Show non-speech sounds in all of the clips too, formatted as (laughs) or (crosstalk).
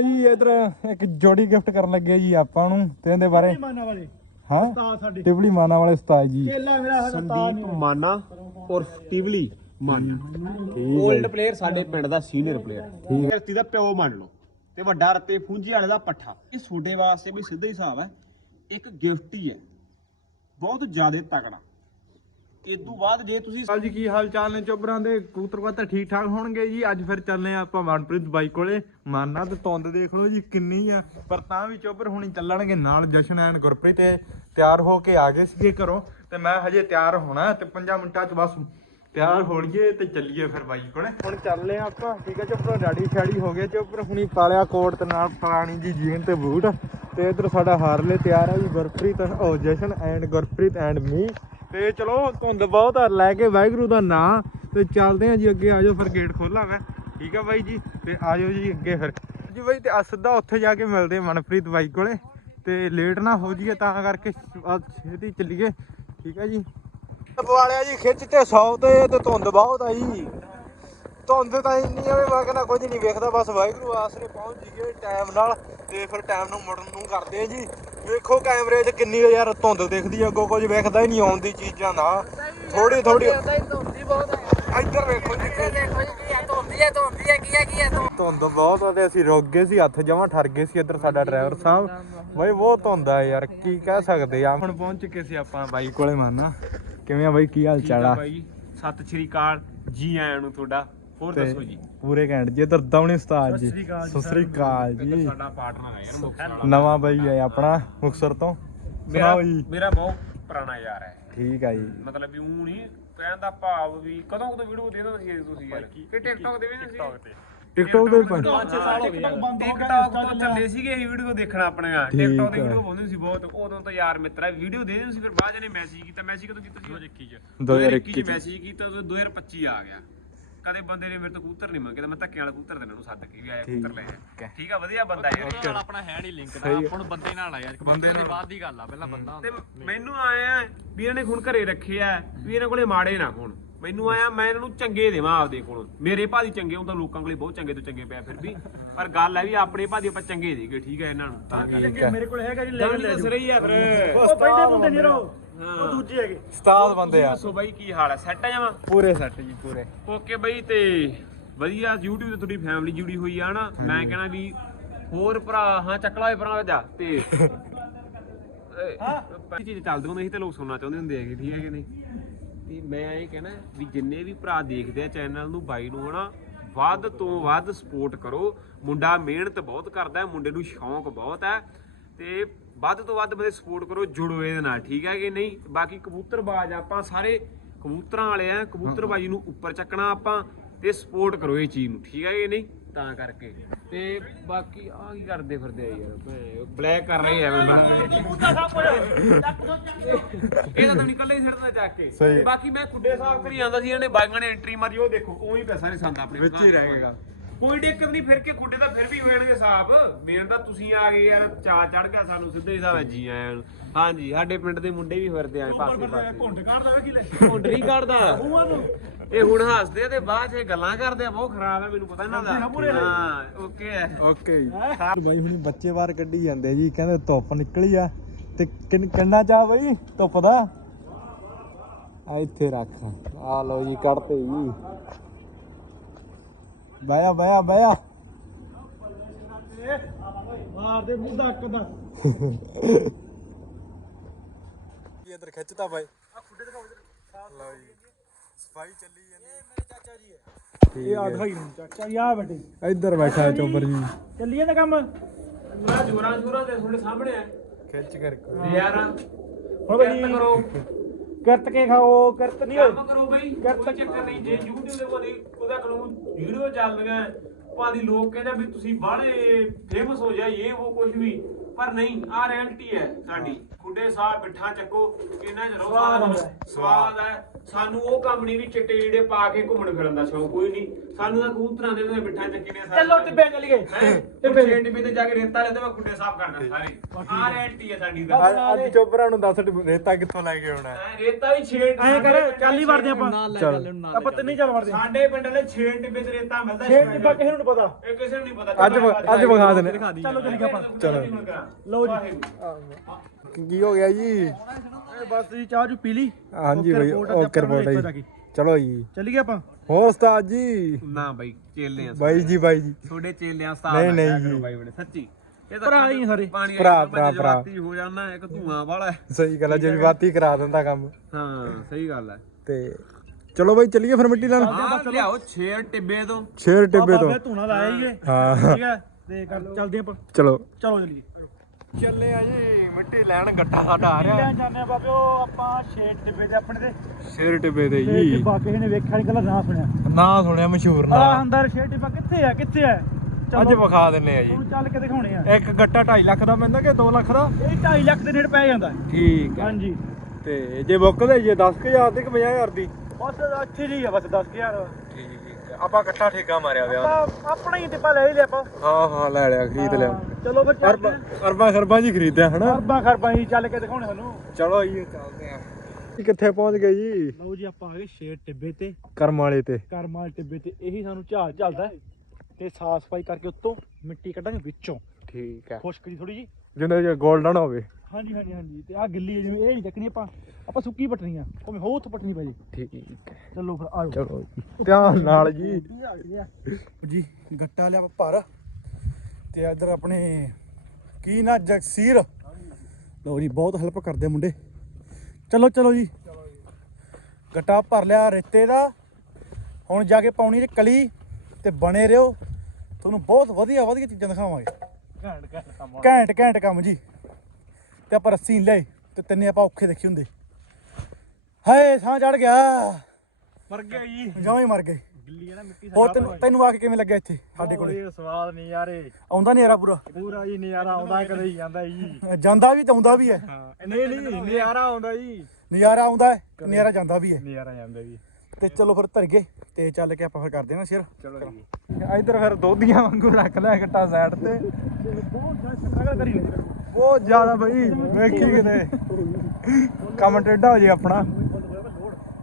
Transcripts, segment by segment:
ਜੀ ਇਧਰ ਇੱਕ ਜੋੜੀ ਗਿਫਟ ਕਰਨ ਲੱਗੇ ਜੀ ਆਪਾਂ ਨੂੰ ਤੇ ਇਹਦੇ ਬਾਰੇ। ਮਾਨਾ ਵਾਲੇ। ਹਾਂ? ਉਸਤਾਦ ਸਾਡੇ। ਟਿਬਲੀ ਮਾਨਾ ਵਾਲੇ ਉਸਤਾਦ ਜੀ। ਕੇਲਾ ਮੇਰਾ ਉਸਤਾਦ ਸੰਦੀਪ ਮਾਨਾ ਔਰ ਟਿਵਲੀ ਮਾਨਾ। ਠੀਕ 올ਡ ਪਲੇਅਰ ਸਾਡੇ ਪਿੰਡ ਦਾ ਸੀਨੀਅਰ ਪਲੇਅਰ ਧਰਤੀ ਦਾ ਪਿਓ ਮੰਨ ਲਓ ਤੇ ਵੱਡਾ ਰਤੇ ਫੂੰਜੀ ਵਾਲੇ ਦਾ ਪੱਠਾ। ਇਹ ਛੋਡੇ ਵਾਸਤੇ ਵੀ ਸਿੱਧਾ ਹੀ ਹਿਸਾਬ ਹੈ। ਇੱਕ ਗਿਫਟ ਹੀ ਹੈ। ਬਹੁਤ ਜ਼ਿਆਦਾ ਤਕੜਾ। ਇਦੋਂ ਬਾਅਦ ਜੇ ਤੁਸੀਂ ਹਾਲ ਜੀ, ਕੀ ਹਾਲ ਚਾਲ ਨੇ ਚੋਬਰਾਂ ਦੇ? ਕਬੂਤਰ ਕਬੂਤਰ ਠੀਕ ਠਾਕ ਹੋਣਗੇ ਜੀ। ਅੱਜ ਫਿਰ ਚੱਲਨੇ ਆਪਾਂ ਮਨਪ੍ਰੀਤ ਬਾਈ ਕੋਲੇ। ਮਾਨਾ ਤੇ ਤੁੰਦ ਦੇਖ ਲਓ ਜੀ, ਕਿੰਨੀ ਆ। ਪਰ ਤਾਂ ਵੀ ਚੋਬਰ ਹੁਣੀ ਚੱਲਣਗੇ ਨਾਲ ਜਸ਼ਨ ਐਨ ਗੁਰਪ੍ਰੀਤ ਤੇ ਤਿਆਰ ਹੋ ਕੇ ਆ ਗਏ ਸੀਗੇ ਘਰੋਂ। ਤੇ ਮੈਂ ਹਜੇ ਤਿਆਰ ਹੋਣਾ ਤੇ 5 ਮਿੰਟਾਂ ਚ ਬਸ ਤਿਆਰ ਹੋ ਲਈਏ ਤੇ ਚੱਲੀਏ ਫਿਰ ਬਾਈ ਕੋਲੇ। ਹੁਣ ਚੱਲਨੇ ਆਪਾਂ। ਠੀਕ ਹੈ ਚੋਬਰ ਡਾੜੀ ਫੈੜੀ ਹੋ ਗਏ। ਚੋਬਰ ਹੁਣੀ ਪਾਲਿਆ ਕੋਟ ਤੇ ਨਾਲ ਪੁਰਾਣੀ ਜੀ ਜੀਨ ਤੇ ਬੂਟ। ਤੇ ਇਧਰ ਸਾਡਾ ਹਾਰਲੇ ਤਿਆਰ ਆ ਜੀ ਗੁਰਪ੍ਰੀਤ, ਉਹ Jashan and Gurpreet and me ਤੇ ਚਲੋ, ਧੁੰਦ ਬਹੁਤ ਆ, ਲੈ ਕੇ ਵਾਹਿਗੁਰੂ ਦਾ ਨਾਂ ਤੇ ਚੱਲਦੇ ਆ ਜੀ, ਅੱਗੇ ਆਜੋ ਫਿਰ ਗੇਟ ਖੋਲਾਂ ਮੈਂ। ਠੀਕ ਆ ਬਾਈ ਜੀ? ਤੇ ਆਜੋ ਜੀ ਅੱਗੇ ਫਿਰ। ਜੀ ਬਾਈ, ਤੇ ਆ ਸਿੱਧਾ ਉੱਥੇ ਜਾ ਕੇ ਮਿਲਦੇ ਮਨਪ੍ਰੀਤ ਬਾਈ ਕੋਲੇ। ਤੇ ਲੇਟ ਨਾ ਹੋ ਜਾਈਏ, ਤਾਂ ਕਰਕੇ ਛੇਤੀ ਚੱਲੀਏ। ਠੀਕ ਆ ਜੀ? ਪਵਾਲਿਆ ਜੀ, ਖਿੱਚ ਤੇ 100 ਤੇ ਤੇ ਧੁੰਦ ਬਹੁਤ ਆ ਜੀ। ਧੁੰਦ ਤਾਂ ਇੰਨੀ ਆ ਮੈਂ ਕਹਿੰਦਾ ਕੁਝ ਨਹੀਂ ਵੇਖਦਾ, ਬਸ ਵਾਹਿਗੁਰੂ ਆਸਰੇ ਪਹੁੰਚ ਜੀਏ ਟਾਈਮ ਨਾਲ, ਤੇ ਫਿਰ ਟਾਈਮ ਨੂੰ ਮੁੜਨ ਨੂੰ ਕਰਦੇ ਆ ਜੀ। ਵੇਖੋ ਕੈਮਰੇ 'ਚ ਕਿੰਨੀ ਯਾਰ ਧੁੰਦ ਦਿਖਦੀ ਆ ਅੱਗੋਂ ਕੁਝ ਵੇਖਦਾ ਹੀ ਨਹੀਂ ਆਉਂਦੀ ਚੀਜ਼ਾਂ ਦਾ। ਥੋੜੀ ਥੋੜੀ ਇੱਧਰ ਵੇਖੋ ਜੀ। ਧੁੰਦ ਬਹੁਤ ਆ ਤੇ ਅਸੀਂ ਰੁਕ ਗਏ ਸੀ ਹੱਥ ਜਮਾਂ ਠਰ ਗਏ ਸੀ ਇੱਧਰ ਸਾਡਾ ਡਰਾਈਵਰ ਸਾਹਿਬ। ਬਾਈ ਬਹੁਤ ਧੁੰਦ ਆ ਯਾਰ ਕੀ ਕਹਿ ਸਕਦੇ ਆ। ਹੁਣ ਪਹੁੰਚ ਚੁੱਕੇ ਸੀ ਆਪਾਂ ਬਾਈ ਕੋਲੇ ਮਾਨਾ। ਕਿਵੇਂ ਆ ਬਾਈ ਕੀ ਹਾਲ ਚਾਲ ਆ? ਬਾਈ ਸਤਿ ਸ਼੍ਰੀ ਅਕਾਲ। ਜੀ ਆਇਆਂ ਨੂੰ ਤੁਹਾਡਾ। ਹੋਰ ਤੇ ਦੱਸੋ ਜੀ। ਪੂਰੇ ਘੈਂਟ ਜੀ ਇੱਧਰ ਦਵਣੀ ਉਸਤਾਦ ਜੀ। ਸਤਿ ਸ੍ਰੀ ਅਕਾਲ ਜੀ। ਸਾਡਾ ਪਾਰਟਨਰ ਹੈ ਯਾਰ ਮੁਕਤਸਰ ਵਾਲਾ ਨਵਾਂ ਬਾਈ ਹੈ ਆਪਣਾ ਮੁਕਸਰ ਤੋਂ। ਮੇਰਾ ਸੁਣਾਓ ਜੀ। ਮੇਰਾ ਬਹੁਤ ਪੁਰਾਣਾ ਯਾਰ ਹੈ। ਠੀਕ ਆ ਜੀ। ਮਤਲਬ ਵੀ ਉਹ ਨਹੀਂ ਕਹਿਣ ਦਾ ਭਾਵ ਵੀ ਕਦੋਂ ਕਦੋਂ ਵੀਡੀਓ ਦੇ ਦਿੰਦੇ ਸੀ ਤੁਸੀਂ ਯਾਰ? ਕਿ ਟਿਕਟੌਕ ਦੇ ਵੀ ਸੀ? ਟਿਕਟੋਕ ਦੇ ਪੰਜ 5-6 ਸਾਲ ਹੋ ਗਏ ਯਾਰ। ਟਿਕਟੌਕ ਤੋਂ ਚੱਲੇ ਸੀਗੇ ਇਹ ਵੀਡੀਓ ਦੇਖਣਾ ਆਪਣੇ ਆ। ਟਿਕਟੌਕ ਦੀ ਆ। ਵੀਡੀਓ ਪਾਉਂਦੇ ਸੀ ਬਹੁਤ। ਉਦੋਂ ਤਾਂ ਯਾਰ ਮਿੱਤਰਾ ਵੀਡੀਓ ਦੇ ਦਿੰਦੇ ਸੀ ਫਿਰ ਬਾਅਦ ਜਨੇ ਮੈਸੇਜ ਕੀਤਾ। ਮੈਸੇਜ ਕਦੋਂ ਕੀਤਾ ਸੀ? 2021 ਚ। 2021 ਚ। ਮੈਸੇਜ ਕੀਤਾ ਉਦੋਂ 2025 ਆ ਗਿਆ। ਕਦੇ ਬੰਦੇ ਨੇ ਮੇਰੇ ਤੋਂ ਕਬੂਤਰ ਨਹੀਂ ਮੰਗੇ ਤਾਂ ਮੈਂ ਧੱਕੇ ਵਾਲਾ ਕਬੂਤਰ ਦੇਣਾ ਉਹਨੂੰ ਸੱਦ ਕੇ ਵੀ ਆਇਆ ਕਬੂਤਰ ਲੈ ਜਾ। ਠੀਕ ਆ ਵਧੀਆ ਬੰਦਾ ਯਾਰ। ਨਾਲ ਆਪਣਾ ਹੈ ਨਹੀਂ ਲਿੰਕ ਦਾ ਆਪਾਂ ਨੂੰ ਬੰਦੇ ਨਾਲ ਆ ਯਾਰ ਬੰਦੇ ਦੇ ਬਾਅਦ ਦੀ ਗੱਲ ਆ ਪਹਿਲਾਂ ਬੰਦਾ ਤੇ ਮੈਨੂੰ ਆਇਆ ਵੀ ਇਹਨਾਂ ਨੇ ਹੁਣ ਘਰੇ ਰੱਖਿਆ ਵੀ ਇਹਨਾਂ ਕੋਲੇ ਮਾੜੇ ਨਾ ਹੋਣ। ਮੈਨੂੰ ਆਇਆ ਮੈਂ ਇਹਨਾਂ ਨੂੰ ਚੰਗੇ ਦੇਵਾਂ ਆਪਦੇ ਕੋਲੋਂ। ਮੇਰੇ ਭਾਦੀ ਚੰਗੇ ਤਾਂ ਲੋਕਾਂ ਕੋਲੇ ਬਹੁਤ ਚੰਗੇ ਤੋਂ ਚੰਗੇ ਪਿਆ ਫਿਰ ਵੀ। ਪਰ ਗੱਲ ਹੈ ਵੀ ਆਪਣੇ ਭਾਦੀ ਆਪਾਂ ਚੰਗੇ ਦੇਗੇ ਠੀਕ ਹੈ ਇਹਨਾਂ ਨੂੰ। ਤਾਂ ਕਿ ਠੀਕ ਹੈ। ਮੇਰੇ ਕੋਲ ਹੈਗਾ ਜੀ ਲੈ ਦੱਸ ਰਹੀ ਆ ਫਿਰ। ਉਹ ਪਹਿਲੇ ਬੰਦੇ ਨਹੀਂ ਰੋ ਉਹ ਦੂਜੇ ਹੈਗੇ। ਉਸਤਾਦ ਬੰਦੇ ਆ। ਦੱਸੋ ਬਾਈ ਕੀ ਹਾਲ ਹੈ? ਸੈੱਟ ਆ ਜਾਵਾਂ? ਪੂਰੇ ਸੈੱਟ ਜੀ ਪੂਰੇ। ਓਕੇ ਬਾਈ ਤੇ ਵਧੀਆ YouTube ਤੇ ਤੁਹਾਡੀ ਫੈਮਿਲੀ ਜੁੜੀ ਹੋਈ ਆ ਨਾ। ਮੈਂ ਕਹਿਣਾ ਵੀ ਹੋਰ ਭਰਾ ਹਾਂ ਚੱਕਲਾ ਹੋਏ ਭਰਾ ਜਾ। ਤੇ (laughs) ਹਾਂ। ਚੀਜ਼ ਚੱਲਦੀ ਹੁੰਦੀ ਸੀ ਤੇ ਲੋਕ ਸੁਣਨਾ ਚਾਹੁੰਦੇ ਹੁੰਦੇ ਹੈਗੇ ਠੀਕ ਹੈ ਕਿ ਨਹੀਂ? ਤੇ ਮੈਂ ਇਹ ਕਹਿਣਾ ਵੀ ਜਿੰਨੇ ਵੀ ਭਰਾ ਦੇਖਦੇ ਆ ਚੈਨਲ ਨੂੰ ਬਾਈ ਨੂੰ ਹਨਾ, ਵੱਧ ਤੋਂ ਵੱਧ ਸਪੋਰਟ ਕਰੋ। ਮੁੰਡਾ ਮਿਹਨਤ ਬਹੁਤ ਕਰਦਾ ਹੈ, ਮੁੰਡੇ ਨੂੰ ਸ਼ੌਂਕ ਬਹੁਤ ਹੈ ਤੇ ਵੱਧ ਤੋਂ ਵੱਧ ਬੰਦੇ ਸਪੋਰਟ ਕਰੋ ਜੁੜੋ ਇਹਦੇ ਨਾਲ, ਠੀਕ ਹੈ ਕਿ ਨਹੀਂ? ਬਾਕੀ ਕਬੂਤਰਬਾਜ਼ ਆਪਾਂ ਸਾਰੇ, ਕਬੂਤਰਾਂ ਵਾਲੇ ਆ, ਕਬੂਤਰਬਾਜੀ ਨੂੰ ਉੱਪਰ ਚੱਕਣਾ ਆਪਾਂ ਤੇ ਸਪੋਰਟ ਕਰੋ ਇਹ ਚੀਜ਼ ਨੂੰ, ਠੀਕ ਹੈ ਕਿ ਨਹੀਂ? ਤਾਂ ਕਰਕੇ। ਤੇ ਬਾਕੀ ਆ ਕੀ ਕਰਦੇ ਫਿਰਦੇ ਆ ਯਾਰ ਬਲੈਕ ਕਰ ਰਹੇ ਮੈਨੂੰ ਇਹ ਤਾਂ ਨਹੀਂ ਕੱਲੇ ਸਿਰ ਤੋਂ ਚੱਕ ਕੇ। ਤੇ ਬਾਕੀ ਮੈਂ ਕੁੱਡੇ ਸਾਫ਼ ਕਰੀ ਜਾਂਦਾ ਸੀ ਇਹਨੇ ਬਾਈਆਂ ਨੇ ਐਂਟਰੀ ਮਾਰੀ ਉਹ ਦੇਖੋ ਉਹ ਪੈਸਾ ਨਹੀਂ ਸੰਦ ਆਪਣੇ ਵਿੱਚ ਹੀ ਰਹਿ ਗਏਗਾ। ਕੋਈ ਦਿੱਕਤ ਨਹੀਂ ਫਿਰ ਕੇ ਖੁੱਡੇ ਤਾਂ ਫਿਰ ਵੀ ਹੋ ਜਾਣਗੇ ਸਾਫ਼। ਮੇਨ ਤਾਂ ਤੁਸੀਂ ਆ ਗਏ ਯਾਰ ਚਾ ਚੜ ਗਿਆ ਸਾਨੂੰ ਸਿੱਧੇ ਹਿਸਾਬ ਜੀ ਆਇਆਂ ਨੂੰ। ਹਾਂਜੀ ਸਾਡੇ ਪਿੰਡ ਦੇ ਮੁੰਡੇ ਵੀ ਫਿਰਦੇ ਆ ਪਾਸੇ ਪਾਸੇ ਘੁੰਡ ਕਾੜਦਾ ਕੀ ਲੈ ਘੁੰਡ ਨਹੀਂ ਕੱਢਦਾ। ਉਹ ਤੂੰ। ਇਹ ਹੁਣ ਹੱਸਦੇ ਆ ਤੇ ਬਾਅਦ ਚ ਇਹ ਗੱਲਾਂ ਕਰਦੇ ਆ ਬਹੁਤ ਖਰਾਬ ਹੈ ਮੈਨੂੰ ਪਤਾ ਇਹਨਾਂ ਦਾ। ਹਾਂ ਓਕੇ ਹੈ ਓਕੇ ਜੀ। ਬਾਈ ਹੁਣੀ ਬੱਚੇ ਬਾਹਰ ਕੱਢੀ ਜਾਂਦੇ ਜੀ ਕਹਿੰਦੇ ਧੁੱਪ ਨਿਕਲੀ ਆ। ਤੇ ਕਿੰਨ- ਕਿੰਨਾ ਚਾ ਬਾਈ ਧੁੱਪ ਦਾ? ਆ ਇੱਥੇ ਰੱਖ। ਆ ਲਓ ਜੀ ਕੱਢਤੇ ਜੀ। ਬਾਇਆ ਬਾਇਆ ਬਾਇਆ ਮਾਰ ਦੇ ਮੂੰਹ ਦਾ ਅੱਕ ਦਾ ਇਧਰ ਖਿੱਚਤਾ ਬਾਈ? ਲਓ ਜੀ। ਸਫ਼ਾਈ ਚੱਲੀ ਜਾਂਦੀ ਮੇਰੇ ਚਾਚਾ ਜੀ ਹੈ। ਇਹ ਆ ਦਿਖਾਈ ਨੂੰ ਚਾਚਾ ਜੀ ਆ ਬੈਠੇ ਇੱਧਰ ਬੈਠਾ ਚੋਬਰ ਜੀ। ਚੱਲੀ ਜਾਂਦਾ ਕੰਮ? ਪੂਰਾ ਜੋਰਾਂ ਜੋਰਾਂ ਦੇ ਤੁਹਾਡੇ ਸਾਹਮਣੇ ਆ ਖਿੱਚ ਕਰਕੇ। ਯਾਰ ਹੁਣ ਬਈ ਕਿਰਤ ਕਰੋ। ਕਰਤ ਕੇ ਖਾਓ ਕਰਤ ਨਹੀਂ ਹੋਏ। ਕੰਮ ਕਰੋ ਬਈ ਕੋਈ ਚੱਕਰ ਨਹੀਂ ਜੇ YouTube ਦੇ ਕੋਲ ਉਹਦਾ ਕਾਨੂੰਨ ਵੀਡੀਓ ਚੱਲਦੀਆਂ ਭਾਵੇਂ ਲੋਕ ਕਹਿੰਦੇ ਵੀ ਤੁਸੀਂ ਬਾਹਲੇ ਫੇਮਸ ਹੋ ਜਾਏ ਇਹ ਉਹ ਕੁਝ ਵੀ ਪਰ ਨਹੀਂ ਆ ਰਿਐਲਿਟੀ ਹੈ ਸਾਡੀ। ਖੁੱਡੇ ਸਾਹਿਬ ਬਿਠਾ ਚੱਕੋ ਇਹਨਾਂ ਚ ਸਵਾਦ ਹੈ। ਸਵਾਦ ਹੈ। ਸਾਨੂੰ ਉਹ ਕੰਮ ਨਹੀਂ ਵੀ ਚਿੱਟੇ ਲੀੜੇ ਪਾ ਕੇ ਘੁੰਮਣ ਫਿਰਨ ਦਾ ਸ਼ੌਂਕ ਕੋਈ ਨਹੀਂ। ਸਾਨੂੰ ਤਾਂ ਕਬੂਤਰਾਂ ਦੇ ਉਹਦੇ ਬਿੱਠਾਂ ਚੱਕੀ ਨੇ ਚੱਲੋ ਟਿੱਬੇ ਚੱਲ ਗਏ ਟਿੱਬੇ ਟਿੱਬੇ ਤੇ ਜਾ ਕੇ ਰੇਤਾ ਲੈ ਤੇ ਮੈਂ ਖੁੱਡੇ ਸਾਫ਼ ਕਰਨਾ ਸਾਰੇ। ਆ ਰੈਂਟੀ ਹੈ ਸਾਡੀ ਦਾ ਅੱਜ ਚੋਬਰਾਂ ਨੂੰ ਦੱਸ ਰੇਤਾ ਕਿੱਥੋਂ ਲੈ ਕੇ ਆਉਣਾ? ਐਂ ਰੇਤਾ ਵੀ 6 ਐਂ ਕਰ ਚੱਲ ਹੀ ਵੜਦੇ ਆਪਾਂ। ਚੱਲ। ਆਪਾਂ ਤਿੰਨੇ ਹੀ ਚੱਲ ਵੜਦੇ ਸਾਡੇ ਪਿੰਡ ਵਾਲੇ 6 ਟਿੱਬੇ ਤੇ ਰੇਤਾ ਮਿਲਦਾ ਛੇ ਟਿੱਬਾ ਕਿਸੇ ਨੂੰ ਨੀ ਪਤਾ। ਇਹ ਕਿਸੇ ਨੂੰ ਨਹੀਂ ਪਤਾ। ਅੱਜ ਵਿ- ਅੱਜ ਵਿਖਾ ਦਿੰਦੇ। ਚਲੋ ਚੱਲ ਗਏ ਆਪਾਂ। ਚਲੋ। ਲਓ ਜੀ। ਕੀ ਹੋ ਗਿਆ ਜੀ? ਇਹ ਬਸ ਜੀ ਚਾਹ ਜੂ ਪੀ ਲਈ। ਹਾਂਜੀ ਆ, ਓਕੇ ਰਿਪੋਰਟ ਹੈ ਜਾ। ਚਲੋ ਜੀ। ਚੱਲ ਗਏ ਆਪਾਂ? ਹੋਰ ਉਸਤਾਦ ਜੀ? ਨਾ ਬਾਈ ਚੇਲੇ ਆ ਬਾਈ ਜੀ ਬਾਈ ਜੀ। ਤੁਹਾਡੇ ਚੇਲਿਆਂ ਉਸਤਾਦ ਨਹੀਂ, ਆ। ਨਹੀਂ ਜੀ। ਕਰੋ ਬਾਈ ਬੜੇ ਸੱਚੀ। ਇਹ ਭਰਾ ਹੀ ਸਾਰੇ। ਪਾਣੀ ਭਰਾ, ਭਰਾ, ਭਰਾ। ਹੋ ਜਾਣਾ ਇੱਕ ਧੂਆਂ ਵਾਲਾ। ਹੈ। ਸਹੀ ਗੱਲ ਹੈ ਜੇ ਬਾਤੀ ਕਰਾ ਦਿੰਦਾ ਕੰਮ। ਹਾਂ ਸਹੀ ਗੱਲ ਹੈ ਤੇ ਚਲੋ ਬਾਈ ਚੱਲੀਏ ਫਿਰ ਮਿੱਟੀ ਲੈਣ ਆ ਲਿਆਓ 6 ਟਿੱਬੇ ਤੋਂ। ਸ਼ੇਰ ਟਿੱਬੇ ਤੋਂ। ਬਾਬਾ ਧੂਣਾ ਲਾਇਆ ਹੀ ਏ। ਹਾਂ। ਠੀਕ ਹੈ ਤੇ ਚੱਲਦੇ ਆਪਾਂ। ਚਲੋ। ਚਲੋ ਚੱਲੀਏ। ਚੱਲੇ ਆ ਜੀ ਮਿੱਟੀ ਲੈਣ ਗੱਟਾ ਸਾਡਾ ਆ ਰਿਹਾ। ਜਾਂਦੇ ਆ ਬਾਬੇ ਉਹ ਆਪਾਂ ਛੇ ਟਿੱਬੇ ਤੇ ਆਪਣੇ ਤੇ। ਸ਼ੇਰ ਟਿੱਬੇ ਤੇ ਜੀ। ਕਿਸੇ ਨੇ ਵੇਖਿਆ ਨਹੀਂ ਕੱਲਾ ਨਾ ਸੁਣਿਆ। ਨਾਂ ਸੁਣਿਆ ਮਸ਼ਹੂਰ ਆ ਨਾਂ ਅੰਦਰ ਛੇ ਟਿੱਬਾ ਕਿੱਥੇ ਆ ਕਿੱਥੇ ਆ? ਚਲੋ, ਅੱਜ ਵਿਖਾ ਦਿੰਨੇ ਆ ਜੀ। ਤੁਹਾਨੂੰ ਚੱਲ ਕੇ ਦਿਖਾਉਣੇ ਆ। ਇੱਕ ਗੱਟਾ 2.5 ਲੱਖ ਦਾ ਪੈਂਦਾ ਕਿ 2 ਲੱਖ ਦਾ? ਇਹ 2.5 ਲੱਖ ਦੇ ਨੇੜੇ ਪੈ ਜਾਂਦਾ। ਠੀਕ ਹਾਂਜੀ। ਤੇ ਜੇ ਬੁੱਕਦੇ ਜੇ 10000 ਦੀ ਕਿ 50000 ਦੀ? ਬਸ ਇੱਥੇ ਜੀ ਆ ਬਸ 10000 ਠੀਕ। ਆਪਾਂ ਇਕੱਠਾ ਠੇਕਾ ਮਾਰਿਆ ਵਿਆਹ ਆਪਾਂ ਆਪਣਾ ਹੀ ਟਿੱਬਾ ਲੈ ਹੀ ਲਿਆ ਆਪਾਂ। ਹਾਂ ਹਾਂ ਲੈ ਲਿਆ ਖਰੀਦ ਲਿਆ। ਚਲੋ ਫਿਰ ਚੱਲਦੇ ਅਰਬਾਂ ਖਰਬਾਂ ਜੀ ਖਰੀਦਿਆ ਹਨਾ? ਅਰਬਾਂ ਖਰਬਾਂ ਹੀ ਚੱਲ ਕੇ ਦਿਖਾਉਣੇ ਤੁਹਾਨੂੰ। ਚਲੋ ਜੀ ਚੱਲਦੇ ਆ। ਕਿੱਥੇ ਪਹੁੰਚ ਗਏ ਜੀ? ਲਓ ਜੀ ਆਪਾਂ ਆ ਗਏ ਛੇ ਟਿੱਬੇ ਤੇ। ਕਰਮ ਵਾਲੇ ਤੇ। ਕਰਮਾਲ ਟਿੱਬੇ ਤੇ। ਇਹੀ ਸਾਨੂੰ ਜਹਾਜ਼ ਚੱਲਦਾ ਹੈ। ਤੇ ਸਾਫ਼ ਸਫ਼ਾਈ ਕਰਕੇ ਉੱਤੋਂ ਮਿੱਟੀ ਕੱਢਾਂਗੇ ਵਿੱਚੋਂ। ਠੀਕ ਹੈ। ਖੁਸ਼ਕ ਜੀ ਥੋੜੀ ਜੀ। ਜਿੰਨੇ ਜੇ 골ਡਨ ਹੋਵੇ। ਹਾਂਜੀ ਹਾਂਜੀ ਹਾਂਜੀ। ਤੇ ਆ ਗਿੱਲੀ ਹੈ ਜਿਵੇਂ ਇਹ ਨਹੀਂ ਚੱਕਣੀ ਆਪਾਂ। ਆਪਾਂ ਸੁੱਕੀ ਪਟਣੀ ਆ। ਭਾਵੇਂ ਹੋ ਉੱਥੇ ਪਟਣੀ ਪੈ ਜੇ। ਠੀਕ ਹੈ ਚਲੋ ਫਿਰ ਆਜੋ। ਚਲੋ ਜੀ। ਧਿਆਨ ਨਾਲ ਜੀ। ਜੀ ਗੱਟਾ ਲਿਆ ਭਰ। ਤੇ ਇਧਰ ਆਪਣੇ ਕੀ ਨਾ ਜਗਸੀਰ। ਲਓ ਜੀ ਬਹੁਤ ਹੈਲਪ ਕਰਦੇ ਮੁੰਡੇ। ਚਲੋ ਚਲੋ ਜੀ। ਗੱਟਾ ਭਰ ਲਿਆ ਰੇਤੇ ਦਾ। ਹੁਣ ਜਾ ਕੇ ਪਾਉਣੀ ਤੇ ਕਲੀ ਤੇ ਬਣੇ ਰਿਓ ਤੁਹਾਨੂੰ ਬਹੁਤ ਵਧੀਆ ਵਧੀਆ ਚੀਜ਼ਾਂ ਦਿਖਾਵਾਂਗੇ। ਘੈਂਟ ਘੈਂਟ ਕੰਮ ਜੀ। ਤੇ ਆਪਾਂ ਰੱਸੀ ਲਿਆਏ ਤੇ ਤਿੰਨੇ ਆਪਾਂ ਔਖੇ ਦੇਖੀ ਹੁੰਦੇ। ਹਾਏ ਸਾਹ ਚੜ ਗਿਆ। ਮਰ ਗਿਆ ਜੀ। ਜਮਾਂ ਹੀ ਮਰ ਗਏ। ਗਿੱਲੀ ਹੈ ਨਾ ਮਿੱਟੀ ਹੋਰ ਤੈਨੂੰ ਤੈਨੂੰ ਆ ਕੇ ਕਿਵੇਂ ਲੱਗਿਆ ਇੱਥੇ ਸਾਡੇ ਕੋਲੇ? ਇਹ ਸਵਾਦ ਨਹੀਂ ਯਾਰੇ। ਆਉਂਦਾ ਨਹੀਂ ਯਾਰਾ ਪੂਰਾ। ਪੂਰਾ ਜੀ ਨਜ਼ਾਰਾ ਆਉਂਦਾ ਕਦੇ ਹੀ ਜਾਂਦਾ ਜੀ। ਜਾਂਦਾ ਵੀ ਤੇ ਆਉਂਦਾ ਵੀ ਹੈ। ਨਹੀਂ ਨਹੀਂ ਨਜ਼ਾਰਾ ਆਉਂਦਾ ਜੀ। ਨਜ਼ਾਰਾ ਆਉਂਦਾ ਹੈ ਨਜ਼ਾਰਾ ਜਾਂਦਾ ਵੀ ਹੈ। ਨਜ਼ਾਰਾ ਜਾਂਦਾ ਜੀ। ਤੇ ਚਲੋ ਫਿਰ ਧਰ ਗਏ ਤੇ ਚੱਲ ਕੇ ਆਪਾਂ ਫਿਰ ਕਰਦੇ ਨਾ ਸ਼ੇਰ ਚਲੋ ਜੀ। ਇਧਰ ਫਿਰ ਦੋਧੀਆਂ ਵਾਂਗੂ ਰੱਖ ਲਿਆ ਗੱਟਾ ਸਾਈਡ ਤੇ। ਬਹੁਤ ਜ਼ਿਆਦਾ ਬਈ ਵੇਖੀ ਕਿਤੇ। ਕੰਮ ਟੇਢਾ ਹੋ ਜੇ ਆਪਣਾ।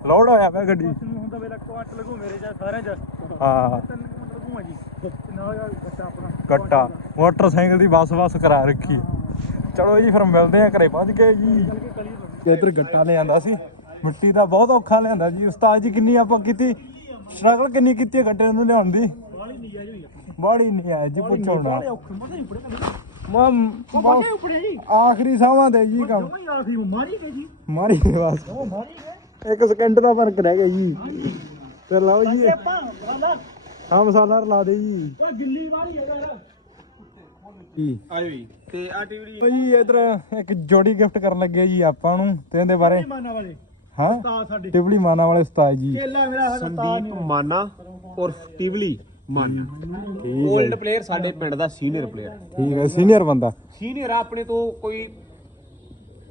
ਲੋਡ ਹੋਇਆ ਪਿਆ ਗੱਡੀ। ਹੁੰਦਾ ਕੁਆਟ ਲੱਗੂ ਮੇਰੇ ਜਾਂ ਸਾਰਿਆਂ ਚ। ਹਾਂ। ਜੀ। ਗੱਟਾ ਮੋਟਰਸਾਈਕਲ ਦੀ ਬੱਸ ਬੱਸ ਕਰਾ ਰੱਖੀ। ਚਲੋ ਜੀ ਫਿਰ ਮਿਲਦੇ ਆ ਘਰੇ ਪਹੁੰਚ ਜੀ। ਕੇ ਕਲੀ ਇਧਰ ਗੱਟਾ ਲਿਆਂਦਾ ਸੀ। ਮਿੱਟੀ ਦਾ ਬਹੁਤ ਔਖਾ ਲਿਆਂਦਾ ਜੀ। ਉਸਤਾਦ ਜੀ ਕਿੰਨੀ ਆਪਾਂ ਕੀਤੀ? ਸਟਰਗਲ ਕਿੰਨੀ ਕੀਤੀ ਹੈ ਗੱਟੇ ਨੂੰ ਲਿਆਉਣ ਦੀ? ਬਾੜੀ ਨਹੀਂ ਆ। ਜੀ ਪੁੱਛੋ ਨਾ। ਬਾਲੇ ਔਖੇ ਮੋਟੇ ਹੀ ਪੜੇ ਕੰਨੇ ਮੈਂ ਬਾਲੇ ਉਪੜੇ ਜੀ। ਆਖਰੀ ਸਾਵਾਂ ਦੇ ਜੀ ਕੰਮ। ਮਾਰੀ ਮਾਰੀ ਬਸ। ਉਹ ਮਾਰੀ ਗਏ। ਇੱਕ ਸਕਿੰਟ ਦਾ ਫ਼ਰਕ ਰਹਿ ਗਿਆ ਜੀ। ਤੇ ਲਓ ਜੀ। ਹਾਂ ਮਸਾਲਾ ਰਲਾ ਦੇ ਜੀ। ਉਹ ਗਿੱਲੀ ਮਾਰੀ ਹੈ ਯਾਰ। ਜੀ। ਆਇਓ ਜੀ ਤੇ ਆ ਟੀਵੀ ਜੀ ਇਧਰ ਇੱਕ ਜੋੜੀ ਗਿਫਟ ਕਰਨ ਲੱਗੇ ਜੀ ਆਪਾਂ ਨੂੰ ਤੇ ਇਹਦੇ ਬਾਰੇ ਮਾਨਾ ਵਾਲੇ। ਹਾਂ ਉਸਤਾਦ ਸਾਡੇ। ਟਿਬਲੀ ਮਾਨਾ ਵਾਲੇ ਉਸਤਾਦ ਜੀ। ਕੇਲਾ ਮੇਰਾ ਉਸਤਾਦ ਸੰਦੀਪ ਮਾਨਾ ਉਰਫ ਟਿਵਲੀ ਮਾਨਾ। ਠੀਕ ਹੈ 올ਡ ਪਲੇਅਰ ਸਾਡੇ ਪਿੰਡ ਦਾ ਸੀਨੀਅਰ ਪਲੇਅਰ ਠੀਕ ਹੈ ਸੀਨੀਅਰ ਬੰਦਾ। ਸੀਨੀਅਰ ਆਪਣੇ ਤੋਂ ਕੋਈ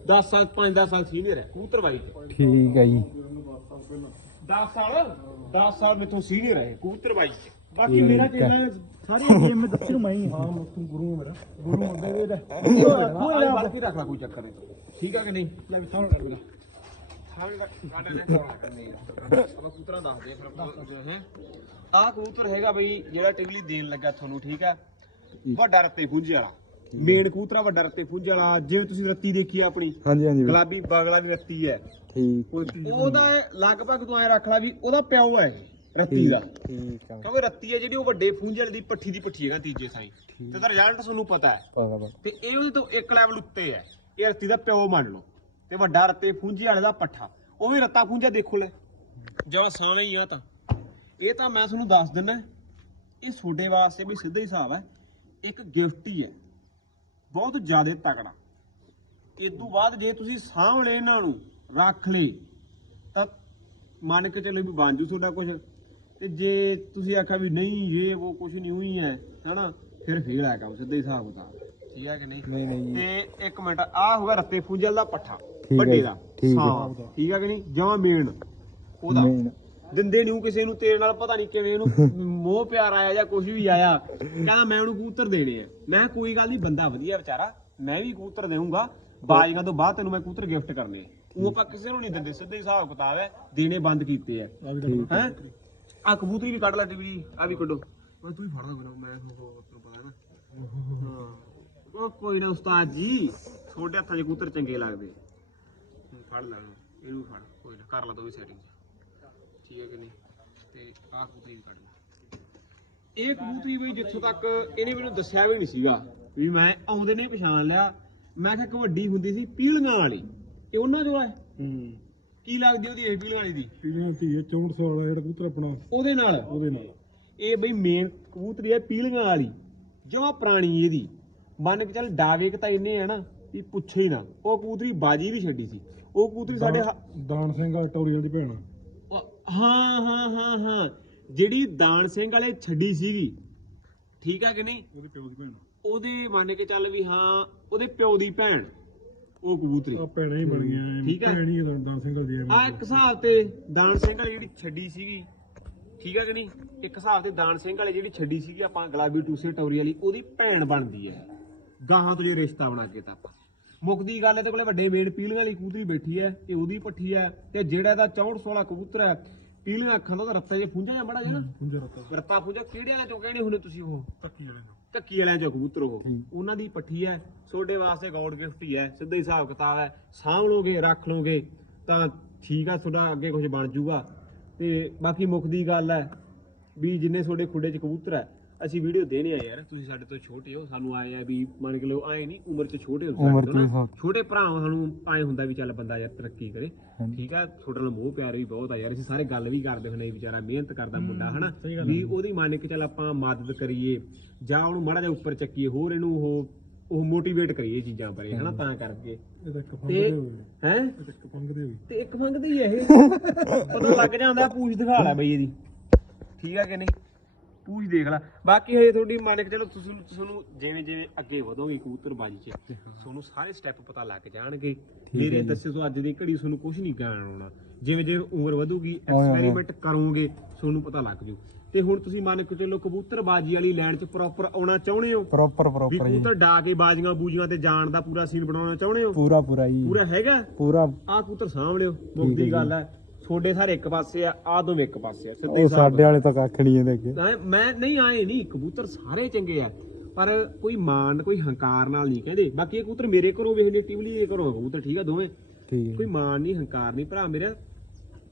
10 ਸਾਲ 5-10 ਸਾਲ ਸੀਨੀਅਰ ਹੈ ਕਬੂਤਰਬਾਈ ਚ ਠੀਕ ਹੈ ਜੀ। 10 ਸਾਲ 10 ਸਾਲ ਮੇਥੋਂ ਸੀਨੀਅਰ ਹੈ ਕਬੂਤਰਬਾਈ ਚ ਬਾਕੀ ਮੇਰਾ ਚੇਲਾ ਸਾਰੀ ਗੇਮ ਵਿੱਚ ਦੱਸੀ ਨੂੰ ਮੈਂ ਹੀ ਤੂੰ ਗੁਰੂ ਮੇਰਾ। ਗੁਰੂ ਹੁੰਦਾ ਇਹਦਾ। ਆਹ ਬਾਕੀ ਰੱਖ ਲੈ ਕੋਈ ਚੱਕਰ ਨਹੀਂ। ਠੀਕ ਹੈ ਕਿ ਨਹੀਂ? ਲੈ ਵੀ ਸਾਹਮਣੇ ਕਰ ਮੇਰਾ ਕਬੂਤਰਾਂ ਦੱਸਦੇ ਆ ਫਿਰ ਆਪਾਂ ਹੈ ਆਹ ਕਬੂਤਰ ਹੈਗਾ ਬਈ ਜਿਹੜਾ ਟਿਵਲੀ ਦੇਣ ਲੱਗਾ ਤੁਹਾਨੂੰ ਠੀਕ ਹੈ? ਵੱਡਾ ਰੱਤੇ ਫੁੰਝੇ ਵਾਲਾ। ਮੇਨ ਕਬੂਤਰਾ ਵੱਡਾ ਰੱਤੇ ਫੁੰਝੇ ਵਾਲਾ। ਜਿਵੇਂ ਤੁਸੀਂ ਰੱਤੀ ਦੇਖੀ ਆ ਆਪਣੀ ਹਾਂਜੀ ਹਾਂਜੀ ਗੁਲਾਬੀ ਬਗਲਾ ਦੀ ਰੱਤੀ ਹੈ। ਠੀਕ। ਉਹਦਾ ਲਗਭਗ ਤੂੰ ਐ ਰੱਖ ਲੈ ਵੀ ਉਹਦਾ ਪਿਓ ਹੈ ਰੱਤੀ ਦਾ। ਠੀਕ ਆ। ਕਿਉਂਕਿ ਰੱਤੀ ਹੈ ਜਿਹੜੀ ਉਹ ਵੱਡੇ ਫੁੰਝਲ ਦੀ ਪੱਠੀ ਦੀ ਪੱਠੀ ਹੈਗਾ ਤੀਜੇ ਸਾਈ। ਤੇ ਉਹਦਾ ਰਿਜ਼ਲਟ ਤੁਹਾਨੂੰ ਪਤਾ ਹੈ। ਤੇ ਇਹ ਉਹਦੇ ਤੋਂ ਇੱਕ ਲੈਵਲ ਉੱਤੇ ਹੈ। ਇਹ ਰੱਤੀ ਦਾ ਪਿਓ ਮੰਨ ਲਓ। ਤੇ ਵੱਡਾ ਰੱਤੇ ਫੁੰਝੀ ਵਾਲੇ ਦਾ ਪੱਠਾ। ਉਹ ਵੀ ਰੱਤਾ ਫੁੰਝਾ ਦੇਖੋ ਲੈ। ਜਾਂ ਸਾਵੇਂ ਹੀ ਆ ਤਾਂ। ਇਹ ਤਾਂ ਮੈਂ ਤੁਹਾਨੂੰ ਦੱਸ ਦਿੰਦਾ ਇਹ ਤੁਹਾਡੇ ਵਾਸਤੇ ਵੀ ਸਿੱਧਾ ਹੀ ਹਿਸਾਬ ਹੈ। ਇੱਕ ਗਿਫਟ ਹੀ। ਹੈ ਬਹੁਤ ਜ਼ਿਆਦਾ ਤਕੜਾ। ਇਦੋਂ ਬਾਅਦ ਜੇ ਤੁਸੀਂ ਸਾਂਭ ਲਏ ਇਹਨਾਂ ਨੂੰ ਰੱਖ ਲਏ ਤਾਂ ਮੰਨ ਕੇ ਚੱਲੋ ਵੀ ਬਣ ਜੂ ਤੁਹਾਡਾ ਕੁਝ ਤੇ ਜੇ ਤੁਸੀਂ ਆਖਿਆ ਵੀ ਨਹੀਂ ਇਹ ਉਹ ਕੁਝ ਨਹੀਂ ਹੋਈ ਹੈ ਹਨਾ ਫਿਰ ਫੇਲ ਆ ਕੰਮ ਸਿੱਧਾ ਹੀ ਹਿਸਾਬ ਕਿਤਾਬ। ਠੀਕ ਹੈ ਕਿ ਨਹੀਂ? ਨਹੀਂ ਤੇ ਇੱਕ ਮਿੰਟ ਆ ਹੋਇਆ ਰੱਤੇ ਫੁੰਜਲ ਦਾ ਪੱਠਾ। ਹੈ ਵੱਡੇ ਜੀ, ਦਾ। ਠੀਕ ਹੈ। ਠੀਕ ਹੈ ਕਿ ਨਹੀਂ? ਜਮਾ ਮੇਨ। ਉਹਦਾ। ਮੇਨ। ਦਿੰਦੇ ਨਹੀਂ ਕਿਸੇ ਨੂੰ ਤੇਰੇ ਨਾਲ ਪਤਾ ਨਹੀਂ ਕਿਵੇਂ ਇਹਨੂੰ (laughs) ਮੋਹ ਪਿਆਰ ਆਇਆ ਜਾਂ ਕੁਝ ਵੀ ਆਇਆ। ਕਹਿੰਦਾ ਮੈਂ ਉਹਨੂੰ ਕਬੂਤਰ ਦੇਣੇ ਆ। ਮੈਂ ਕਿਹਾ ਕੋਈ ਗੱਲ ਨਹੀਂ ਬੰਦਾ ਵਧੀਆ ਵਿਚਾਰਾ। ਮੈਂ ਵੀ ਕਬੂਤਰ ਦੇਵਾਂਗਾ ਬਾਜੀਆਂ ਤੋਂ ਬਾਅਦ ਤੈਨੂੰ ਮੈਂ ਕਬੂਤਰ ਗਿਫਟ ਕਰਨੇ ਆ। ਉਹ ਆਪਾਂ ਕਿਸੇ ਨੂੰ ਨਹੀਂ ਦਿੰਦੇ ਸਿੱਧੇ ਹਿਸਾਬ ਕਿਤਾਬ ਹੈ ਦੇਣੇ ਬੰਦ ਕੀਤੇ ਆ। ਹੈ? ਆ ਕਬੂਤਰੀ ਵੀ ਕੱਢ ਲੈ ਵੀ ਆ ਵੀ ਕੱਢੋ। ਓਏ ਤੂੰ ਹੀ ਫੜਦਾ ਮੈਨੂੰ ਮੈਂ ਉਹ ਤੈਨੂੰ ਪਤਾ ਨਾ। ਉਹ ਕੋਈ ਨਾ ਉਸਤਾਦ ਜੀ ਤੁਹਾਡੇ ਹੱਥਾਂ 'ਚ ਕਬੂਤਰ ਚੰਗੇ ਲੱਗਦੇ ਫੜ ਲੈ ਇਹਨੂੰ, ਫੜ ਕੋਈ ਨਾ ਕਰ ਲਾ ਤੂੰ ਵੀ ਸੈਟਿੰਗ ਠੀਕ ਹੈ ਕਿ ਨਹੀਂ? ਤੇ ਆਹ ਕਬੂਤਰੀ ਵੀ ਕੱਢ ਲੈ ਇਹ ਕਬੂਤਰੀ ਬਈ ਜਿੱਥੋਂ ਤੱਕ ਇਹਨੇ ਮੈਨੂੰ ਦੱਸਿਆ ਵੀ ਨਹੀਂ ਸੀਗਾ ਵੀ ਮੈਂ ਆਉਂਦੇ ਨੇ ਪਛਾਣ ਲਿਆ। ਮੈਂ ਕਿਹਾ ਇੱਕ ਵੱਡੀ ਹੁੰਦੀ ਸੀ ਪੀਲੀਆਂ ਵਾਲੀ। ਇਹ ਉਹਨਾਂ ਚੋਂ ਹੈ ਹੂੰ। ਕੀ ਲੱਗਦੀ ਉਹਦੀ ਇਹ ਪੀਲੀਆਂ ਵਾਲੀ ਦੀ? ਪੀਲੀਆਂ ਧੀ 6400 ਵਾਲਾ ਜਿਹੜਾ ਕਬੂਤਰ ਆਪਣਾ। ਉਹਦੇ ਨਾਲ? ਉਹਦੇ ਨਾਲ। ਇਹ ਬਈ ਮੇਨ ਕਬੂਤਰੀ ਹੈ ਪੀਲੀਆਂ ਵਾਲੀ। ਜਮਾ ਪੁਰਾਣੀ ਇਹਦੀ। ਮੰਨ ਕੇ ਚੱਲ ਡਾਵੇਕ ਤਾਂ ਇੰਨੇ ਆ ਨਾ। ਵੀ ਪੁੱਛੇ ਹੀ ਨਾ। ਉਹ ਕਬੂਤਰੀ ਬਾਜੀ ਵੀ ਛੱਡੀ ਸੀ। ਉਹ ਕਬੂਤਰੀ ਸਾਡੇ ਹ- ਦਾਨ ਸਿੰਘ ਟੋਰੀਅਲ ਦੀ ਭੈਣ। ਉਹ- ਹਾਂ ਹਾਂ ਹਾਂ ਹਾਂ। ਜਿਹੜੀ ਦਾਨ ਸਿੰਘ ਵਾਲੇ ਛੱਡੀ ਸੀਗੀ। ਠੀਕ ਆ ਕਿ ਨਹੀਂ? ਉਹਦੇ ਪਿਓ ਦੀ ਭੈਣ ਉਹਦੇ ਮੰਨ ਕੇ ਚੱਲ ਵੀ ਹਾਂ ਉਹਦੇ ਪਿਓ ਦੀ ਭੈਣ ਉਹ ਕਬੂਤਰੀ। ਆ ਭੈਣਾਂ ਹੀ ਬਣ ਗਈਆਂ ਠੀਕ ਆ। ਭੈਣ ਹੀ ਆ ਦਾਨ ਸਿੰਘ ਦੀ ਆ ਇੱਕ ਹਿਸਾਬ ਤੇ ਦਾਨ ਸਿੰਘ ਵਾਲੀ ਜਿਹੜੀ ਛੱਡੀ ਸੀਗੀ। ਠੀਕ ਆ ਕਿ ਨਹੀਂ? ਇੱਕ ਹਿਸਾਬ ਤੇ ਦਾਨ ਸਿੰਘ ਵਾਲੀ ਜਿਹੜੀ ਛੱਡੀ ਸੀਗੀ ਆਪਾਂ ਗੁਲਾਬੀ ਟੂਸੇ ਟੌਰੀ ਵਾਲੀ ਉਹਦੀ ਭੈਣ ਬਣਦੀ ਹੈ। ਗਾਹਾਂ ਤੋਂ ਜੇ ਰਿਸ਼ਤਾ ਬਣਾ ਕੇ ਤਾਂ ਆਪਾਂ। ਮੁੱਕਦੀ ਗੱਲ ਇਹਦੇ ਕੋਲੇ ਵੱਡੇ ਮੇੜ ਪੀਲੀਆਂ ਵਾਲੀ ਕਬੂਤਰੀ ਬੈਠੀ ਹੈ ਤੇ ਉਹਦੀ ਪੱਠੀ ਹੈ ਤੇ ਜਿਹੜਾ ਦਾ 64 16 ਕਬੂਤਰ ਹੈ ਪੀਲੀਆਂ ਅੱਖਾਂ ਦਾ ਉਹਦਾ ਰੱਤਾ ਜੇ ਫੁੰਝਾ ਜਾਂ ਬੜਾ ਜੇ ਨਾ? ਪੁੰਜੇ ਰਤਾ। ਰੱਤਾ ਫੁੰਝਾ ਕਿਹੜੇ ਵਾਲੇ ਚੋਂ ਕਹਿੰਦੇ ਹੁੰਦੇ ਤੁਸੀਂ ਉਹ? ਤੱਕੀ ਵਾਲੇ ਨੂੰ ਧੱਕੀ ਵਾਲਿਆਂ ਚੋਂ ਕਬੂਤਰ ਉਹ। ਉਹਨਾਂ ਦੀ ਪੱਠੀ ਹੈ ਤੁਹਾਡੇ ਵਾਸਤੇ ਗੌਡ ਗਿਫਟ ਹੀ ਹੈ ਸਿੱਧਾ ਹੀ ਹਿਸਾਬ ਕਿਤਾਬ ਹੈ। ਸਾਂਭ ਲੋਗੇ ਰੱਖ ਲੋਗੇ ਤਾਂ ਠੀਕ ਆ ਤੁਹਾਡਾ ਅੱਗੇ ਕੁਝ ਬਣ ਜਾਊਗਾ। ਤੇ ਬਾਕੀ ਮੁੱਖ ਦੀ ਗੱਲ ਹੈ ਵੀ ਜਿੰਨੇ ਤੁਹਾਡੇ ਖੁੱਡੇ 'ਚ ਕਬੂਤਰ ਹੈ ਅਸੀਂ ਵੀਡੀਓ ਦੇਣੇ ਆ ਯਾਰ ਤੁਸੀਂ ਸਾਡੇ ਤੋਂ ਛੋਟੇ ਹੋ ਸਾਨੂੰ ਆਏ ਆ ਵੀ ਮੰਨ ਕੇ ਲਓ ਆਏ ਨਹੀਂ ਉਮਰ 'ਚ ਛੋਟੇ ਹੋ ਸਾਡੇ ਤੋਂ ਨਾ। ਛੋਟੇ ਭਰਾ ਸਾਨੂੰ ਆਏ ਹੁੰਦਾ ਵੀ ਚੱਲ ਬੰਦਾ ਯਾਰ ਤਰੱਕੀ ਕਰੇ। ਠੀਕ ਆ ਤੁਹਾਡੇ ਨਾਲ ਮੋਹ ਪਿਆਰ ਵੀ ਬਹੁਤ ਆ ਯਾਰ ਅਸੀਂ ਸਾਰੇ ਗੱਲ ਵੀ ਕਰਦੇ ਹੁੰਦੇ ਵਿਚਾਰਾ ਮਿਹਨਤ ਕਰਦਾ ਮੁੰਡਾ ਹਨਾ? ਵੀ ਉਹਦੀ ਮੰਨ ਕੇ ਚੱਲ ਆਪਾਂ ਮਦਦ ਕਰੀਏ ਜਾਂ ਉਹਨੂੰ ਮਾੜਾ ਜਿਹਾ ਉੱਪਰ ਚੱਕੀਏ ਹੋਰ ਇਹਨੂੰ ਉਹ ਉਹ ਮੋਟੀਵੇਟ ਕਰੀਏ ਇਹ ਚੀਜ਼ਾਂ ਬਾਰੇ ਹਨਾ? ਤਾਂ ਕਰਕੇ। ਤਾਂ ਤੇ ਹੈ? ਤੇ ਇੱਕ ਮੰਗਦੇ ਹੀ ਇਹ। (laughs) ਪਤਾ ਲੱਗ ਜਾਂਦਾ ਪੂਛ ਦਿਖਾ ਲੈ ਬਈ ਇਹਦੀ। ਠੀਕ ਆ ਕਿ ਨਹੀਂ? ਪੂਛ ਦੇਖ ਲੈ। ਬਾਕੀ ਹਜੇ ਤੁਹਾਡੀ ਮੰਨ ਕੇ ਚਲੋ ਤੁਸੀਂ ਤੁਹਾਨੂੰ ਜਿਵੇਂ ਜਿਵੇਂ ਅੱਗੇ ਵਧੋਗੇ ਕਬੂਤਰਬਾਜੀ 'ਚ ਤੁਹਾਨੂੰ ਸਾਰੇ ਸਟੈਪ ਪਤਾ ਲੱਗ ਜਾਣਗੇ। ਮੇਰੇ ਦੱਸੇ ਤੋਂ ਅੱਜ ਦੀ ਘੜੀ ਤੁਹਾਨੂੰ ਕੁਝ ਨਹੀਂ ਕਹਿਣ ਆਉਣਾ। ਜਿਵੇਂ ਜਿਵੇਂ ਉਮਰ ਵਧੂਗੀ ਐਕਸਪੈਰੀਮੈਂਟ ਕਰੋਗੇ ਤੁਹਾਨੂੰ ਪਤਾ ਲੱਗ ਜੂ। ਤੇ ਹੁਣ ਤੁਸੀਂ ਮੰਨ ਕੇ ਚੱਲੋ ਕਬੂਤਰਬਾਜੀ ਵਾਲੀ ਲਾਈਨ 'ਚ ਪ੍ਰੋਪਰ ਆਉਣਾ ਚਾਹੁੰਦੇ ਹੋ? ਪ੍ਰੋਪਰ ਪ੍ਰੋਪਰ ਜੀ। ਕਬੂਤਰ ਡਾ ਕੇ ਬਾਜੀਆਂ ਬੂਜੀਆਂ ਤੇ ਜਾਣ ਦਾ ਪੂਰਾ ਸੀਨ ਬਣਾਉਣਾ ਚਾਹੁੰਦੇ ਹੋ? ਪੂਰਾ ਪੂਰਾ ਜੀ। ਪੂਰਾ ਹੈਗਾ? ਪੂਰਾ। ਆਹ ਕਬੂਤਰ ਸਾਂਭ ਲਿਓ। ਮੁੱਕਦੀ ਗੱਲ ਹੈ। ਤੁਹਾਡੇ ਸਾਰੇ ਇੱਕ ਪਾਸੇ ਆ ਆ ਦੋਵੇਂ ਇੱਕ ਪਾਸੇ ਆ ਸਿੱਧੇ ਉਹ ਹਿਸਾਬ ਸਾਡੇ ਵਾਲੇ ਤਾਂ ਕੱਖ ਨਹੀਂ ਇਹਦੇ ਅੱਗੇ। ਮੈਂ ਨਹੀਂ ਆਏ ਨਹੀਂ ਕਬੂਤਰ ਸਾਰੇ ਚੰਗੇ ਆ ਪਰ ਕੋਈ ਮਾਨ ਕੋਈ ਹੰਕਾਰ ਨਾਲ ਨਹੀਂ ਕਹਿੰਦੇ। ਬਾਕੀ ਇਹ ਕਬੂਤਰ ਮੇਰੇ ਘਰੋਂ ਵੇਖ ਲਈ ਟਿਵਲੀ ਦੇ ਘਰੋਂ ਕਬੂਤਰ ਠੀਕ ਆ ਦੋਵੇਂ। ਠੀਕ ਕੋਈ ਮਾਨ ਨਹੀਂ ਹੰਕਾਰ ਨਹੀਂ ਭਰਾ ਮੇਰਾ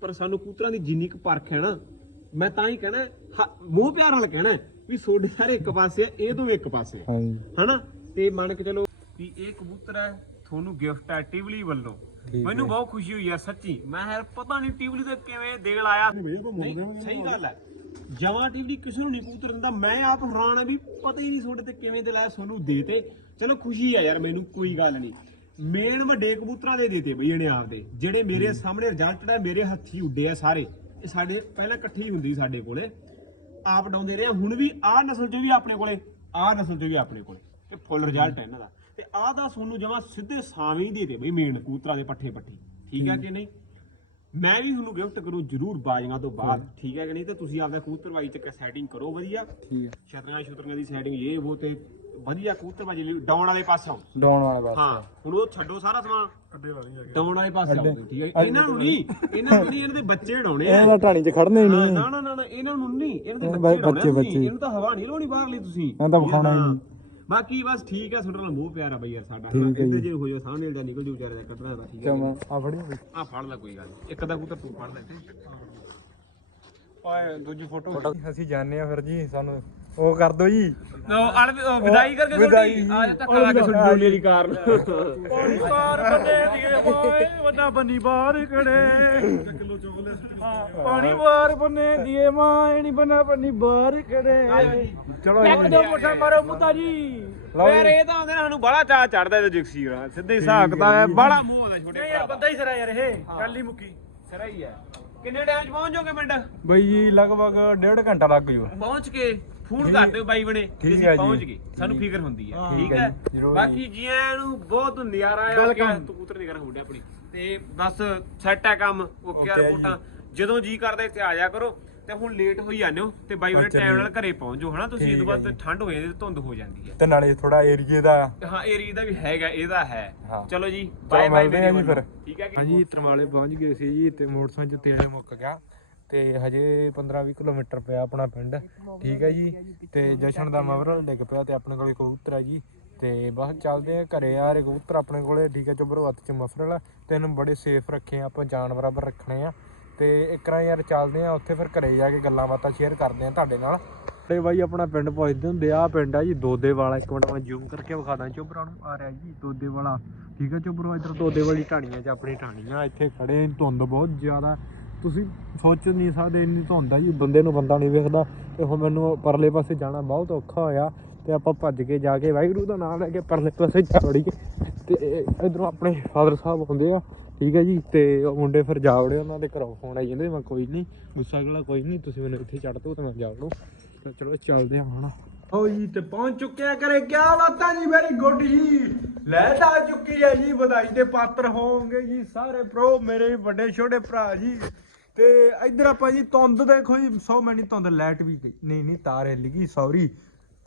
ਪਰ ਸਾਨੂੰ ਕਬੂਤਰਾਂ ਦੀ ਜਿੰਨੀ ਕੁ ਪਰਖ ਹੈ ਨਾ ਮੈਂ ਤਾਂ ਹੀ ਕਹਿਣਾ ਹ- ਮੋਹ ਪਿਆਰ ਨਾਲ ਕਹਿਣਾ ਵੀ ਤੁਹਾਡੇ ਸਾਰੇ ਇੱਕ ਪਾਸੇ ਆ ਇਹ ਦੋਵੇਂ ਇੱਕ ਪਾਸੇ ਆ। ਹਾਂਜੀ। ਹਨਾ? ਤੇ ਮੰਨ ਕੇ ਚਲੋ ਵੀ ਇਹ ਕਬੂਤਰ ਹੈ ਤੁਹਾਨੂੰ ਗਿਫਟ ਹੈ ਟਿਵਲੀ ਵੱਲੋਂ। ਮੈਨੂੰ ਬਹੁਤ ਖੁਸ਼ੀ ਹੋਈ ਯਾਰ ਸੱਚੀ। ਮੈਂ ਯਾਰ ਪਤਾ ਨਹੀਂ ਟਿਵਲੀ ਤੇ ਕਿਵੇਂ ਆਇਆ। ਨਹੀਂ, ਸਹੀ ਗੱਲ ਹੈ। ਜਵਾਂ ਟਿਵਲੀ ਕਿਸੇ ਨੂੰ ਨਹੀਂ ਕਬੂਤਰ ਦਿੰਦਾ। ਮੈਂ ਆਪ ਹੈਰਾਨ ਆ ਵੀ ਪਤਾ ਹੀ ਨਹੀਂ ਤੁਹਾਡੇ ਤੇ ਕਿਵੇਂ ਦੇ ਲਾਇਆ ਤੁਹਾਨੂੰ ਦੇ ਤੇ। ਚਲੋ ਖੁਸ਼ੀ ਆ ਯਾਰ ਮੈਨੂੰ ਕੋਈ ਗੱਲ ਨਹੀਂ। ਮੇਨ ਵੱਡੇ ਕਬੂਤਰਾਂ ਦੇ ਦੇਤੇ ਬਈ ਇਹਨੇ ਆਪਦੇ। ਜਿਹੜੇ ਮੇਰੇ ਸਾਹਮਣੇ ਰਿਜ਼ਲਟ ਹੈ ਮੇਰੇ ਹੱਥੀ ਉੱਡੇ ਆ ਸਾਰੇ। ਇਹ ਸਾਡੇ ਪਹਿਲਾਂ ਇਕੱਠੀ ਹੀ ਹੁੰਦੀ ਸੀ ਸਾਡੇ ਕੋਲੇ। ਆਪ ਡਾਉਂਦੇ ਰਹੇ ਆ, ਹੁਣ ਵੀ ਆਹ ਨਸਲ ਚ ਵੀ ਆਪਣੇ ਕੋਲੇ। ਆਹ ਨਸਲ ਚ ਵੀ ਆਪਣੇ ਕੋਲੇ। ਤੇ ਫੁੱਲ ਰਿਜ਼ਲਟ ਹੈ ਇਹਨਾਂ ਦਾ। ਤੇ ਆਹ ਦਾ ਤੁਹਾਨੂੰ ਜਮਾ ਸਿੱਧੇ ਸਾਵੇਂ ਦੇ ਦੇ ਬਈ ਮੇਨ ਕਬੂਤਰਾਂ ਦੇ ਪੱਠੇ ਪੱਠੀ। ਠੀਕ ਹੈ ਕਿ ਨਹੀਂ? ਮੈਂ ਵੀ ਤੁਹਾਨੂੰ ਗਿਫਟ ਕਰੂੰ ਜਰੂਰ ਬਾਜੀਆਂ ਤੋਂ ਬਾਅਦ। ਠੀਕ ਹੈ ਕਿ ਨਹੀਂ? ਤੇ ਤੁਸੀਂ ਆਪਦਾ ਕਬੂਤਰਬਾਜੀ ਤੇ ਸੈਟਿੰਗ ਕਰੋ ਵਧੀਆ। ਠੀਕ ਹੈ। ਛਤਰੀਆਂ ਛੁਤਰੀਆਂ ਦੀ ਸੈਟਿੰਗ ਇਹ ਉਹ ਤੇ ਵਧੀਆ ਕਬੂਤਰਬਾਜੀ ਲਈ। ਡਾਉਣ ਵਾਲੇ ਪਾਸੋਂ ਡਾਉਣ ਵਾਲਾ ਬਸ ਹਾਂ ਹੁਣ ਉਹ ਛੱਡੋ ਸਾਰਾ ਸਮਾਨ। ਅੱਡੇ ਵਾਲੀ ਹੈਗੇ। ਡਾਉਣ ਵਾਲੇ ਪਾਸੇ ਆਉਂਦੇ ਠੀਕ ਹੈ। ਇਹਨਾਂ ਨੂੰ ਨਹੀਂ ਇਹਨਾਂ ਨੂੰ ਨਹੀਂ ਇਹਨਾਂ ਦੇ ਬੱਚੇ ਡਾਉਣੇ ਆ। ਇਹਦਾ ਢਾਣੀ 'ਚ ਖੜਨੇ ਹੀ ਨਹੀਂ। ਨਾ ਨਾ ਨਾ ਇਹਨਾਂ ਨੂੰ ਨਹੀਂ ਇਹਨਾਂ ਦੇ ਬੱਚੇ ਬੱਚੇ- ਡਾਉਣੇ ਆ। ਇਹਨੂੰ ਤਾਂ ਹਵਾ ਨਹੀਂ ਲਾਉਣੀ ਬਾਹਰ ਲਈ ਤੁਸੀਂ ਇਹ ਤਾਂ ਵਿਖਾਉਣਾ ਹਾਂ। ਨਹੀਂ। ਬਾਕੀ ਬਸ ਠੀਕ ਹੈ ਤੁਹਾਡੇ ਨਾਲ ਮੋਹ ਪਿਆਰ ਆ ਬਈ ਯਾਰ ਸਾਡਾ। ਠੀਕ ਹੈ ਇੱਧਰ ਜੀ। ਹੋ ਜਾ ਸਾਹਮਣੇ ਦਾ ਨਿਕਲ ਜੂ ਵਿਚਾਰੇ ਦਾ ਕੱਢਣਾ ਦਾ ਠੀਕ ਹੈ ਚਮਾ ਆ ਫੜੀ ਆ ਫੜ ਲੈ ਕੋਈ ਗੱਲ ਨੀ। ਇੱਕ ਦਾ ਕਬੂਤਰ ਤੂੰ ਫੜ ਲੈ ਤੇ ਓਏ ਦੂਜੀ ਫੋਟੋ ਅਸੀਂ ਜਾਣਦੇ ਆ ਫਿਰ ਜੀ ਸਾਨੂੰ ਉਹ ਕਰ ਦੋ ਜੀ। ਵਿਦਾਈ ਕਰਕੇ ਵਿਦਾਈ। ਆ ਜਾ। ਧੱਕਾ ਲਾ ਕੇ ਸੁਣ ਜੂਲੀਆ ਦੀ ਕਾਰ ਪਾਣੀ ਪਾਰ ਬੰਨੇ ਦੀਏ ਮੋਏ ਵੱਡਾ ਬੰਨੀ ਬਾਹਰ ਖੜੇ। ਕਿਲੋ ਪਾਣੀ ਬਾਹਰ ਬੰਨੇ ਦੀਏ ਮਾਂ ਨਹੀਂ ਬਣਾ ਬੰਨੀ ਬਾਹਰ ਖੜੇ। ਚਲੋ ਇੱਕ ਦੋ ਮੁੱਠਾ ਮਾਰੋ ਮੁੱਤਾ ਜੀ। ਯਾਰ ਇਹ ਤਾਂ ਆਉਂਦੇ ਸਾਨੂੰ ਬੜਾ ਚਾਹ ਚੜਦਾ ਤੇ ਜਗਸੀਰ ਸਿੱਧੇ ਹਿਸਾਬ ਕਿਤਾਬ ਹੈ ਬੜਾ ਮੋਹ ਹੁੰਦਾ ਛੋਟੇ ਭਰਾ ਦਾ। ਬੰਦਾ ਹੀ ਸਰਾ ਯਾਰ ਇਹ। ਗੱਲ ਹੀ ਮੁੱਕੀ। ਸਿਰਾ ਹੀ ਹੈ। ਕਿੰਨੇ ਟਾਈਮ ਚ ਪਹੁੰਚ ਜਾਓਗੇ ਮਿੰਟ? ਬਈ ਜੀ ਲਗਭਗ ਡੇਢ ਘੰਟਾ ਲੱਗ ਜੂ। ਪਹੁੰਚ ਕੇ ਫੋਨ ਕਰ ਦਿਓ ਬਾਈ ਬਣੇ ਠੀਕ ਅਸੀਂ ਜੀ। ਪਹੁੰਚ ਗਏ ਸਾਨੂੰ ਫਿਕਰ ਹੁੰਦੀ ਹੈ। ਠੀਕ ਹੈ ਜੀ, ਜ਼ਰੂਰ। ਬਾਕੀ ਜੀਆਂ ਨੂੰ ਬਹੁਤ ਨਜ਼ਾਰਾ ਆ ਕਿ ਤੂੰ ਕਬੂਤਰ ਨਹੀਂ ਕਰ ਹੁੰਦੇ ਆਪਣੀ ਤੇ ਬਸ ਸੈੱਟ ਹੈ ਕੰਮ ਓਕੇ Okay ਜੀ। ਰਿਪੋਰਟਾਂ ਜਦੋਂ ਜੀ ਕਰਦਾ ਇੱਥੇ ਆ ਜਾ ਕਰੋ। ਤੇ ਹੁਣ ਲੇਟ ਹੋਈ ਜਾਂਦੇ ਹੋ ਤੇ ਬਾਈ ਵਾਲੇ ਟਾਈਮ ਨਾਲ ਘਰੇ ਪਹੁੰਚ ਜਾਓ ਹਨਾ? ਤੁਸੀਂ ਇਹ ਤੋਂ ਬਾਅਦ ਠੰਡ ਹੋ ਜਾਂਦੀ ਤੇ ਧੁੰਦ ਹੋ ਜਾਂਦੀ ਹੈ। ਤੇ ਨਾਲੇ ਥੋੜਾ ਏਰੀਏ ਦਾ ਹਾਂ ਏਰੀਆ ਦਾ ਵੀ ਹੈਗਾ ਇਹਦਾ ਹੈ। ਹਾਂ। ਚਲੋ ਜੀ ਚਲੋ ਬਾਏ ਬਾਏ ਮਿਲਦੇ ਆ ਜੀ ਫਿਰ। ਠੀਕ ਹੈ ਕਿ ਹਾਂਜੀ ਤਰਮਾਲੇ ਪਹੁੰਚ ਗਏ ਸੀ ਜੀ ਤੇ ਮੋਟਰਸਾਈਕਲ 'ਚ ਤੇਲ ਮੁੱਕ ਗਿਆ। ਤੇ ਹਜੇ 15-20 ਕਿਲੋਮੀਟਰ ਪਿਆ ਆਪਣਾ ਪਿੰਡ। ਠੀਕ ਹੈ ਜੀ। ਤੇ ਜਸ਼ਨ ਦਾ ਮਵਰ ਡਿੱਗ ਪਿਆ ਤੇ ਆਪਣੇ ਕੋਲੇ ਕਬੂਤਰ ਆ ਜੀ। ਤੇ ਬਸ ਚੱਲਦੇ ਆ ਘਰੇ ਯਾਰ ਕਬੂਤਰ ਆਪਣੇ ਕੋਲੇ। ਠੀਕ ਹੈ ਚੁੱਬਰੋ ਹੱਥ 'ਚ ਮਫਰਲ ਆ ਤੇ ਇਹਨੂੰ ਬੜੇ ਸੇਫ ਰੱਖੇ ਆ ਆਪਾਂ, ਜਾਨ ਬਰਾਬਰ ਰੱਖਣੇ ਆ। ਤੇ ਇੱਕ ਰਾਂ ਯਾਰ ਚੱਲਦੇ ਆ, ਉੱਥੇ ਫਿਰ ਘਰੇ ਜਾ ਕੇ ਗੱਲਾਂ ਬਾਤਾਂ ਸ਼ੇਅਰ ਕਰਦੇ ਆ ਤੁਹਾਡੇ ਨਾਲ। ਤੇ ਬਾਈ, ਆਪਣਾ ਪਿੰਡ ਪਹੁੰਚਦੇ ਹੁੰਦੇ ਆ ਪਿੰਡ ਆ ਜੀ, ਦੋਦੇ ਵਾਲਾ। ਇੱਕ ਮਿੰਟ ਮੈਂ ਜ਼ੂਮ ਕਰਕੇ ਵਿਖਾ ਦਾਂ ਚੋਬਰਾਂ ਨੂੰ। ਆ ਰਿਹਾ ਜੀ, ਦੋਦੇ ਵਾਲਾ। ਠੀਕ ਹੈ ਚੋਬਰੋ ਇੱਧਰ ਦੋਦੇ ਵਾਲੀ ਢਾਣੀਆਂ 'ਚ ਆਪਣੀ ਢਾਣੀਆਂ ਇੱਥੇ ਖੜੇ ਧੁੰਦ ਬਹੁਤ ਜ਼ਿਆਦਾ। ਤੁਸੀਂ ਸੋਚ ਨਹੀਂ ਸਕਦੇ, ਇੰਨੀ ਧੁੰਦ ਆ ਜੀ ਬੰਦੇ ਨੂੰ ਬੰਦਾ ਨਹੀਂ ਵੇਖਦਾ। ਤੇ ਹੁਣ ਮੈਨੂੰ ਪਰਲੇ ਪਾਸੇ ਜਾਣਾ ਬਹੁਤ ਔਖਾ ਹੋਇਆ ਤੇ ਆਪਾਂ ਭੱਜ ਕੇ ਜਾ ਕੇ ਵਾਹਿਗੁਰੂ ਦਾ ਨਾਮ ਲੈ ਕੇ ਪਰਲੇ ਪਾਸੇ ਚੜੀਏ ਤੇ ਇਧਰੋਂ ਆਪਣੇ ਫਾਦਰ ਸਾਹਿਬ ਹੁੰਦੇ ਆ, ਠੀਕ ਹੈ ਜੀ, ਤੇ ਉਹ ਮੁੰਡੇ ਫਿਰ ਜਾ ਵੜੇ, ਉਹਨਾਂ ਦੇ ਘਰੋਂ ਫੋਨ ਆਈ ਜਾਂਦੇ, ਮੈਂ ਕੋਈ ਨਹੀਂ ਗੁੱਸਾ ਗਲਾ ਕੋਈ ਨਹੀਂ ਤੁਸੀਂ ਮੈਨੂੰ ਇੱਥੇ ਛੱਡ ਦਿਓ ਤੇ ਮੈਂ ਜਾ ਵੜੂ। ਤੇ ਚਲੋ ਚੱਲਦੇ ਹਾਂ ਹੁਣ। ਹੋ ਜੀ, ਤੇ ਪਹੁੰਚ ਚੁੱਕੇ ਆ ਕਰੇ ਕੀ ਬਾਤਾਂ ਜੀ ਵੈਰੀ ਗੁੱਡ ਜੀ। ਲੈਟ ਆ ਚੁੱਕੀ ਹੈ ਜੀ, ਵਧਾਈ ਦੇ ਪਾਤਰ ਹੋਵੋਗੇ ਜੀ ਸਾਰੇ ਪ੍ਰੋ ਮੇਰੇ ਵੱਡੇ ਛੋਟੇ ਭਰਾ ਜੀ। ਤੇ ਇੱਧਰ ਆਪਾਂ ਜੀ ਧੁੰਦ ਦੇਖੋ ਜੀ ਸੌ ਮਿੰਟ ਧੁੰਦ ਲਾਈਟ ਵੀ ਗਈ। ਨਹੀਂ ਨਹੀਂ ਤਾਰ ਹਿੱਲ ਗਈ ਸੌਰੀ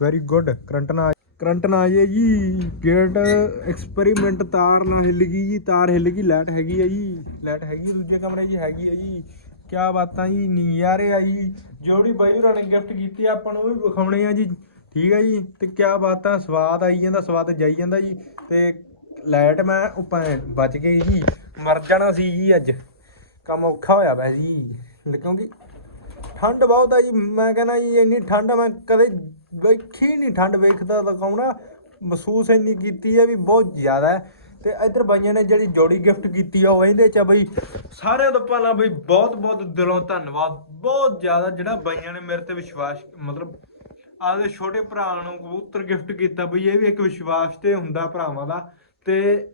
ਵੈਰੀ ਗੁੱਡ ਕਰੰਟ ਨਾ ਕਰੰਟ ਨਾ ਆਏ ਜੀ। ਗੇਟ ਐਕਸਪੈਰੀਮੈਂਟ ਤਾਰ ਨਾ ਹਿੱਲ ਗਈ ਜੀ ਤਾਰ ਹਿੱਲ ਗਈ ਲਾਈਟ ਹੈਗੀ ਹੈ ਜੀ। ਲਾਈਟ ਹੈਗੀ ਦੂਜੇ ਕਮਰੇ 'ਚ ਹੈਗੀ ਹੈ ਜੀ। ਕਿਆ ਬਾਤਾਂ ਜੀ ਨਜ਼ਾਰੇ ਆ ਜੀ। ਜੋੜੀ ਬਾਈ ਹੋਰਾਂ ਨੇ ਗਿਫਟ ਕੀਤੀ ਆ, ਆਪਾਂ ਨੂੰ ਵੀ ਵਿਖਾਉਣੇ ਆ ਜੀ। ਠੀਕ ਆ ਜੀ ਤੇ ਕਿਆ ਬਾਤਾਂ ਸਵਾਦ ਆਈ ਜਾਂਦਾ ਸਵਾਦ ਜਾਈ ਜਾਂਦਾ ਜੀ। ਤੇ ਲਾਈਟ ਮੈਂ ਉੱਪਰ ਬਚ ਗਈ ਜੀ ਮਰ ਜਾਣਾ ਸੀ ਜੀ ਅੱਜ। ਕੰਮ ਔਖਾ ਹੋਇਆ ਪਿਆ ਜੀ। ਕਿਉਂਕਿ ਠੰਡ ਬਹੁਤ ਆ ਜੀ। ਮੈਂ ਕਹਿੰਦਾ ਜੀ, ਇੰਨੀ ਠੰਡ ਮੈਂ ਕਦੇ ਵੇਖੀ ਨਹੀਂ ਠੰਡ। ਵੇਖਦਾ ਤਾਂ ਕਹੂੰਨਾ ਮਹਿਸੂਸ ਇੰਨੀ ਕੀਤੀ ਹੈ ਵੀ ਬਹੁਤ ਜ਼ਿਆਦਾ ਹੈ। ਤੇ ਇੱਧਰ ਬਾਈਆਂ ਨੇ ਜਿਹੜੀ ਜੋੜੀ ਗਿਫਟ ਕੀਤੀ ਆ, ਉਹ ਇਹਦੇ ਚ ਆ ਬਈ। ਸਾਰਿਆਂ ਤੋਂ ਪਹਿਲਾਂ ਬਈ ਬਹੁਤ ਬਹੁਤ ਦਿਲੋਂ ਧੰਨਵਾਦ। ਬਹੁਤ ਜ਼ਿਆਦਾ ਜਿਹੜਾ ਬਾਈਆਂ ਨੇ ਮੇਰੇ ਤੇ ਵਿਸ਼ਵਾਸ, ਮਤਲਬ ਆਪਦੇ ਛੋਟੇ ਭਰਾ ਨੂੰ ਕਬੂਤਰ ਗਿਫਟ ਕੀਤਾ ਬਈ, ਇਹ ਵੀ ਇੱਕ ਵਿਸ਼ਵਾਸ ਤੇ ਹੁੰਦਾ ਭਰਾਵਾਂ ਦਾ। ਤੇ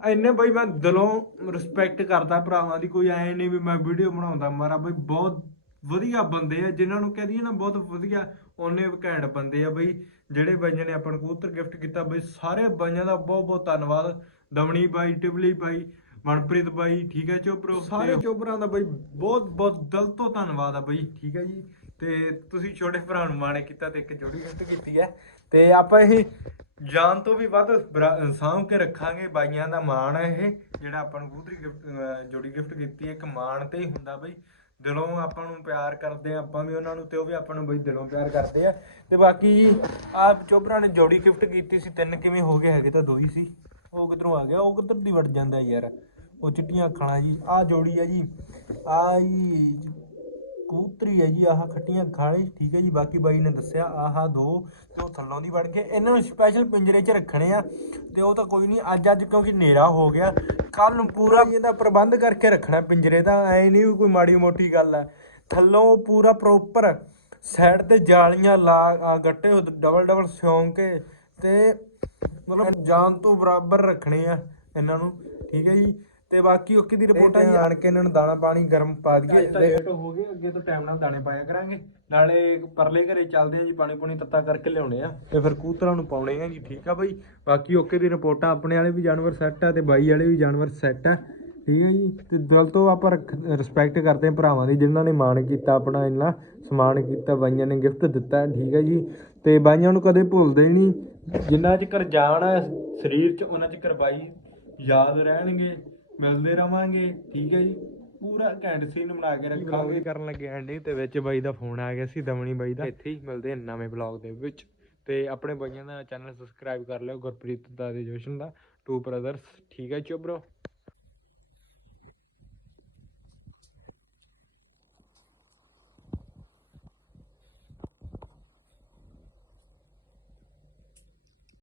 ਇੰਨੇ ਬਈ ਮੈਂ ਦਿਲੋਂ ਰਿਸਪੈਕਟ ਕਰਦਾ ਭਰਾਵਾਂ ਦੀ ਕੋਈ ਐ ਨਹੀਂ ਵੀ ਮੈਂ ਵੀਡੀਓ ਬਣਾਉਂਦਾ ਮਾਰਾ ਬਈ ਬਹੁਤ ਵਧੀਆ ਬੰਦੇ ਆ ਜਿਨ੍ਹਾਂ ਨੂੰ ਕਹਦੀ ਨਾ ਬਹੁਤ ਵਧੀਆ ਉਹਨੇ ਘੈਂਟ ਬੰਦੇ ਆ ਬਈ ਜਿਹੜੇ ਬਾਈਆਂ ਨੇ ਆਪਾਂ ਨੂੰ ਕਬੂਤਰ ਗਿਫਟ ਕੀਤਾ ਬਈ ਸਾਰੇ ਬਾਈਆਂ ਦਾ ਬਹੁਤ ਬਹੁਤ ਧੰਨਵਾਦ। ਦਮਣੀ ਬਾਈ ਟਿਬਲੀ ਬਾਈ ਮਨਪ੍ਰੀਤ ਬਾਈ ਠੀਕ ਹੈ ਚੋਪਰੋ? ਸਾਰੇ ਚੋਪਰਾਂ ਦਾ ਬਈ ਬਹੁਤ ਬਹੁਤ ਦਿਲ ਤੋਂ ਧੰਨਵਾਦ ਆ ਬਈ ਠੀਕ ਹੈ ਜੀ। ਤੇ ਤੁਸੀਂ ਛੋਟੇ ਭਰਾ ਨੂੰ ਮਾਣੇ ਕੀਤਾ ਤੇ ਇੱਕ ਜੋੜੀ ਗਿਫਟ ਕੀਤੀ ਹੈ। ਤੇ ਆਪਾਂ ਇਹ ਜਾਨ ਤੋਂ ਵੀ ਵੱਧ ਬਰਾ- ਸਾਂਭ ਕੇ ਰੱਖਾਂਗੇ। ਬਾਈਆਂ ਦਾ ਮਾਣ ਹੈ ਇਹ, ਜਿਹੜਾ ਆਪਾਂ ਨੂੰ ਕਬੂਤਰੀ ਗਿਫਟ ਜੋੜੀ ਗਿਫਟ ਕੀਤੀ ਹੈ। ਇੱਕ ਮਾਣ ਤੇ ਹੀ ਹੁੰਦਾ ਬਈ, ਦਿਲੋਂ ਆਪਾਂ ਨੂੰ ਪਿਆਰ ਕਰਦੇ ਆ ਆਪਾਂ ਵੀ ਉਹਨਾਂ ਨੂੰ ਤੇ ਉਹ ਵੀ ਆਪਾਂ ਨੂੰ ਬਈ ਦਿਲੋਂ ਪਿਆਰ ਕਰਦੇ ਆ। ਤੇ ਬਾਕੀ ਆਪ ਚੋਬਰਾ ਨੇ ਜੋੜੀ ਗਿਫਟ ਕੀਤੀ ਸੀ। ਤਿੰਨ ਕਿਵੇਂ ਹੋ ਗਏ, ਹੈਗੇ ਤਾਂ ਦੋ ਹੀ ਸੀ। ਉਹ ਕਿੱਧਰੋਂ ਆ ਗਿਆ? ਉਹ ਕਿੱਧਰ ਦੀ ਵੜ ਜਾਂਦਾ ਯਾਰ? ਉਹ ਚਿੱਟੀਆਂ ਅੱਖਾਂ ਜੀ। ਆਹ ਜੋੜੀ ਆ ਜੀ। ਆਹ ਜੀ। ਕਬੂਤਰੀ ਹੈ ਜੀ, ਆਹ ਖੱਟੀਆਂ ਖਾਲੇ, ਠੀਕ ਹੈ ਜੀ, ਬਾਕੀ ਬਾਈ ਨੇ ਦੱਸਿਆ, ਆਹ ਦੋ ਤੇ ਉਹ ਥੱਲੋਂ ਦੀ ਵੜ ਕੇ ਇਹਨਾਂ ਨੂੰ ਸਪੈਸ਼ਲ ਪਿੰਜਰੇ 'ਚ ਰੱਖਣੇ ਆ ਤੇ ਉਹ ਤਾਂ ਕੋਈ ਨਹੀਂ, ਅੱਜ ਅੱਜ ਕਿਉਂਕਿ ਹਨੇਰਾ ਹੋ ਗਿਆ ਕੱਲ ਨੂੰ ਪੂਰਾ ਇਹਦਾ ਪ੍ਰਬੰਧ ਕਰਕੇ ਰੱਖਣਾ ਪਿੰਜਰੇ ਦਾ, ਐ ਨਹੀਂ ਵੀ ਕੋਈ ਮਾੜੀ ਮੋਟੀ ਗੱਲ ਹੈ, ਥੱਲੋਂ ਪੂਰਾ ਪ੍ਰੋਪਰ ਸਾਈਡ ਤੇ ਜਾਲੀਆਂ ਲਾ, ਆ ਗੱਟੇ ਡਬਲ ਡਬਲ ਸਿਉਂ ਕੇ ਤੇ ਮਤਲਬ ਜਾਨ ਤੋਂ ਬਰਾਬਰ ਰੱਖਣੇ ਆ ਇਹਨਾਂ ਨੂੰ, ਠੀਕ ਹੈ ਜੀ ਤੇ ਬਾਕੀ ਓਕੇ ਦੀ ਰਿਪੋਰਟ ਆਈ ਆਣ ਕੇ ਇਹਨਾਂ ਨੂੰ ਦਾਣਾ ਪਾਣੀ ਗਰਮ ਪਾ ਦਈਏ। ਲੇਟ ਹੋ ਗਏ ਅੱਗੇ ਤੋਂ ਟਾਈਮ ਨਾਲ ਦਾਣੇ ਪਾਇਆ ਕਰਾਂਗੇ। ਨਾਲੇ ਪਰਲੇ ਘਰੇ ਚੱਲਦੇ ਆ ਜੀ ਪਾਣੀ ਪੂਣੀ ਤੱਤਾ ਕਰਕੇ ਲਿਆਉਣੇ ਆ। ਤੇ ਫਿਰ ਕੂਤਰਾਂ ਨੂੰ ਪਾਉਣੇ ਆ ਜੀ ਠੀਕ ਆ ਬਈ। ਬਾਕੀ ਓਕੇ ਦੀ ਰਿਪੋਰਟਾਂ ਆਪਣੇ ਵਾਲੇ ਵੀ ਜਾਨਵਰ ਸੈੱਟ ਆ ਤੇ ਬਾਈ ਵਾਲੇ ਵੀ ਜਾਨਵਰ ਸੈੱਟ ਆ ਠੀਕ ਹੈ ਜੀ। ਤੇ ਦਿਲ ਤੋਂ ਆਪਾਂ ਰਿਸਪੈਕਟ ਕਰਦੇ ਆ ਭਰਾਵਾਂ ਦੀ ਜਿਨ੍ਹਾਂ ਨੇ ਮਾਣ ਕੀਤਾ ਆਪਣਾ ਇੰਨਾ ਸਮਾਨ ਕੀਤਾ ਬਾਈਆਂ ਨੇ ਗਿਫਟ ਦਿੱਤਾ ਠੀਕ ਹੈ ਜੀ। ਤੇ ਬਾਈਆਂ ਨੂੰ ਕਦੇ ਭੁੱਲਦੇ ਨਹੀਂ। ਜਿੰਨਾ ਚਿਰ ਜਾਨ ਆ ਸਰੀਰ 'ਚ ਉਹਨਾਂ ਚਿਰ ਬਾਈ ਯਾਦ ਰਹਿਣਗੇ। ਮਿਲਦੇ ਰਵਾਂਗੇ ਠੀਕ ਹੈ ਜੀ। ਪੂਰਾ ਘੈਂਟ ਸੀਨ ਬਣਾ ਕੇ ਰੱਖਾਂਗੇ। ਕਰਨ ਲੱਗੇ ਐਂਡਿੰਗ ਤੇ ਵਿੱਚ ਬਾਈ ਦਾ ਫੋਨ ਆ ਗਿਆ ਸੀ ਦਮਣੀ ਬਾਈ ਦਾ। ਇੱਥੇ ਹੀ ਮਿਲਦੇ ਆ ਨਵੇਂ ਬਲੌਗ ਦੇ ਵਿੱਚ। ਤੇ ਆਪਣੇ ਬਾਈਆਂ ਦਾ ਚੈਨਲ ਸਬਸਕ੍ਰਾਈਬ ਕਰ ਲਿਓ ਗੁਰਪ੍ਰੀਤ ਦਾ ਤੇ ਜੋਸ਼ਨ ਦਾ ਟੂ ਬ੍ਰਦਰਸ ਠੀਕ ਹੈ ਚੋ ਬ్రో